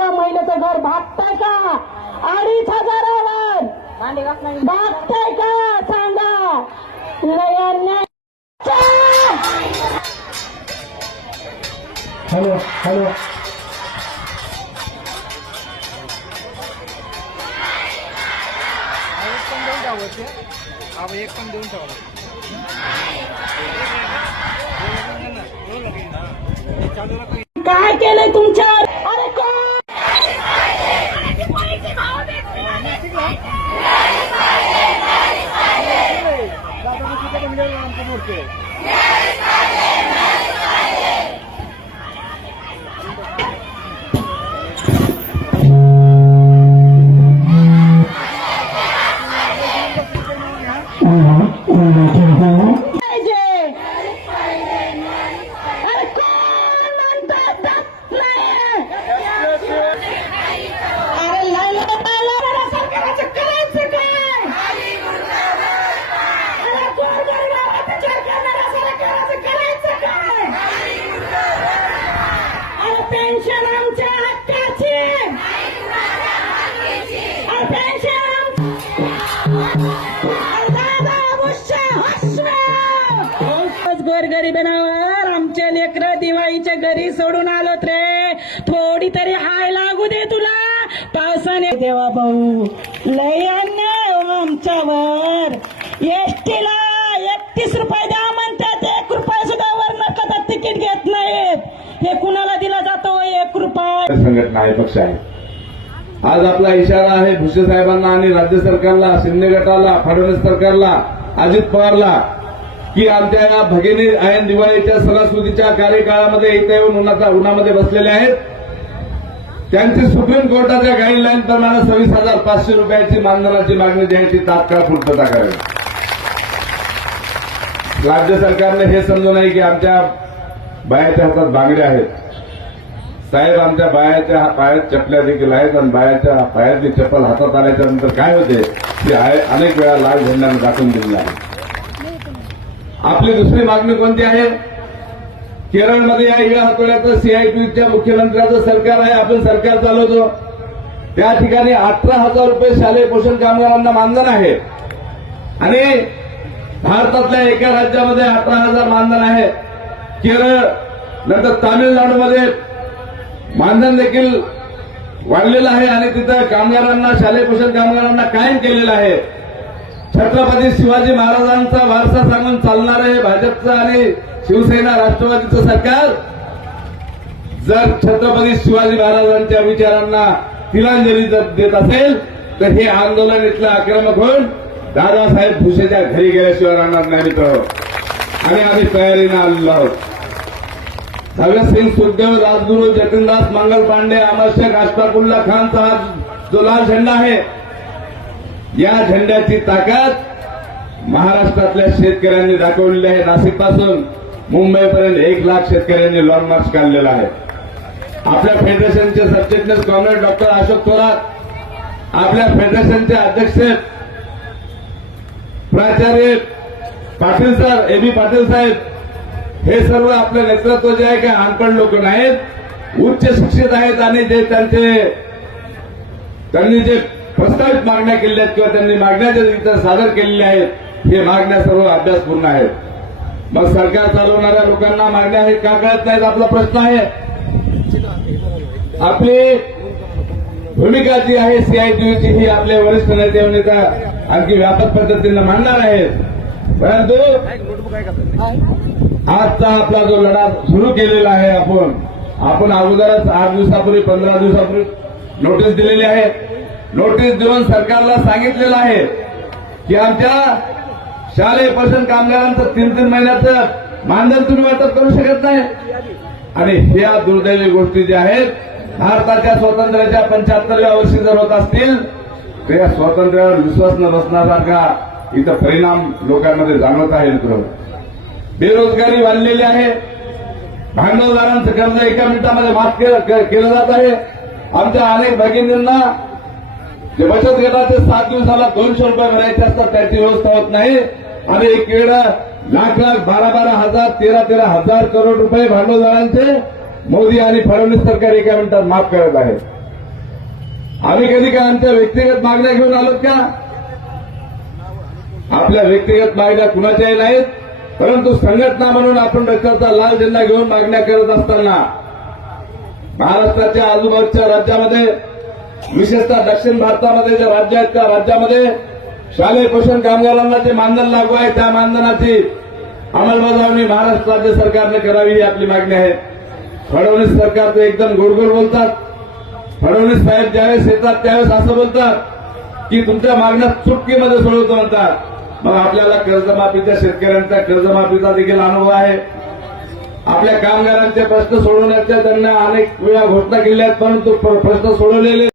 वर भागताय का? अडीच हजारावर. भागताय का? सांगा. Hello hello. एक पण देऊन ठेवायचे एक पण देऊन ठेवा काय केलंय तुमच्या अरे काय করছে Mm-hmm. गोरगरिबांवर आमच्या लेकर दिवाळीच्या घरी सोडून आलोत रे थोडी तरी हाय लागू दे तुला. पावसाने देवा भाऊ लय अन्याय हो आमच्यावर. एसटीला एकतीस रुपये द्या म्हणतात. एक रुपये सुद्धा वर नका तिकीट घेत नाहीत. हे कुणाला दिला जातो हो एक रुपये? संघटना आहे पक्ष आहे. आज आपला इशारा आहे भुसे साहेबांना आणि राज्य सरकारला शिंदे गटाला फडणवीस सरकारला अजित पवारला. की आमच्या या भगिनी ऐन दिवाळीच्या सणासुदीच्या कार्यकाळामध्ये इथे येऊन उन्हाचा उन्हामध्ये बसलेले आहेत. त्यांची सुप्रीम कोर्टाच्या गाईडलाईन प्रमाणे सव्वीस हजार पाचशे रुपयाची मानधनाची मागणी द्यायची तात्काळ पूर्तता करावी. राज्य सरकारने हे समजू नये की आमच्या बायाच्या हातात बांगड्या आहेत. साहेब आमच्या बायाच्या पायात चपल्या देखील आहेत आणि बायाच्या पायातली चप्पल हातात आल्याच्यानंतर काय होते? ते अनेक वेळा लाल झेंड्यानं दाखवून दिली आहे. आपली दुसरी मागणी कोणती आहे? केरळमध्ये या इळा हातोड्याचं सीआयटीच्या मुख्यमंत्र्याचं सरकार आहे आपण सरकार चालवतो. त्या ठिकाणी अठरा हजार रुपये शालेय पोषण कामगारांना मानधन आहे. आणि भारतातल्या एका राज्यामध्ये अठरा हजार मानधन आहे. केरळ नंतर तामिळनाडूमध्ये मानधन देखील वाढलेलं आहे आणि तिथं कामगारांना शालेय पोषण कामगारांना कायम केलेलं आहे. छत्रपती शिवाजी महाराजांचा वारसा सांगून चालणार आहे भाजपचं आणि शिवसेना राष्ट्रवादीचं सरकार. जर छत्रपती शिवाजी महाराजांच्या विचारांना तिलांजली जर देत असेल तर हे आंदोलन इथलं आक्रमक होऊन दादासाहेब भुसेच्या घरी गेल्याशिवाय राहणार नाही मित्र. आणि आम्ही तयारीनं आलेलो आहोत. भगतसिंग सुखदेव राजगुरू जतीनदास मंगल पांडे अमरशेख अशफाकुल्ला खानचा हा जो लाल झेंडा आहे या झेंड्याची ताकद महाराष्ट्रातल्या शेतकऱ्यांनी दाखवलेली आहे. नाशिकपासून मुंबईपर्यंत एक लाख शेतकऱ्यांनी लॉंग मार्च काढलेला आहे. आपल्या फेडरेशनचे सरचिटणीस कॉम्रेड डॉक्टर अशोक थोरात आपल्या फेडरेशनचे अध्यक्ष प्राचार्य Patil sir A B Patil साहेब हे सर्व आपलं नेतृत्व जे आहे का अनपण लोक नाहीत. उच्च शिक्षित आहेत आणि जे त्यांचे त्यांनी जे प्रस्तावित मागण्या केल्या आहेत किंवा त्यांनी मागण्या जे इथं सादर केलेल्या आहेत हे मागण्या सर्व अभ्यासपूर्ण आहेत. मग सरकार चालवणाऱ्या लोकांना मागण्या आहेत का कळत नाहीत? आपला प्रश्न आहे. आपली भूमिका जी आहे सीआयटीची ही आपले वरिष्ठ नेते नेता आणखी व्यापक पद्धतीनं मांडणार आहेत. परंतु आजचा आपला जो लढा सुरू केलेला आहे आपण आपण अगोदरच आठ दिवसापूर्वी पंधरा दिवसापूर्वी नोटीस दिलेली आहे. नोटीस देऊन सरकारला सांगितलेलं आहे की आमच्या शालेय पर्सन कामगारांचं तीन तीन महिन्याचं मानधन तुम्ही वाटप करू शकत नाही. आणि ह्या दुर्दैवी गोष्टी ज्या आहेत भारताच्या स्वातंत्र्याच्या पंच्याहत्तरव्या वर्षी जर होत असतील तर या स्वातंत्र्यावर विश्वास न बसण्यासारखा इथं परिणाम लोकांमध्ये जाणवत आहे मित्र बेरोजगारी वाढलेली आहे. भांडवलदारांचं कर्ज एका मिनिटामध्ये माफ केलं केलं जात आहे. आमच्या अनेक भगिनींना जे बचत गटाचे सात दिवसाला दोनशे रुपये भरायचे असतात त्याची व्यवस्था होत नाही. आणि एकीकडे लाख लाख बारा बारा हजार तेरा तेरा हजार करोड रुपये भांडवलदारांचे मोदी आणि फडणवीस सरकार एका मिनिटात माफ करत आहे. आम्ही कधी काय आमच्या व्यक्तिगत मागण्या घेऊन आलोत का? आपल्या व्यक्तिगत मागण्या कुणाच्याही नाहीत परंतु संघटना म्हणून आपण रक्ताचा लाल झेंडा घेऊन मागण्या करत असताना महाराष्ट्राच्या आजूबाजूच्या राज्यामध्ये विशेषतः दक्षिण भारतामध्ये जे राज्य आहेत त्या राज्यामध्ये शालेय पोषण कामगारांना जे मानधन लागू आहे त्या मानधनाची अंमलबजावणी महाराष्ट्र राज्य सरकारने करावी ही आपली मागणी आहे. फडणवीस सरकार ते एकदम गोडगोड बोलतात. फडणवीस साहेब ज्यावेळेस येतात त्यावेळेस असं बोलतात की तुमच्या मागण्या चुटकीमध्ये सोडवतो म्हणतात. मग आपल्याला कर्जमाफीच्या शेतकऱ्यांचा कर्जमाफीचा देखील अनुभव आहे. आपल्या कामगारांचे प्रश्न सोडवण्याच्या त्यांना अनेक वेळा घोषणा केल्या आहेत परंतु प्रश्न सोडवलेले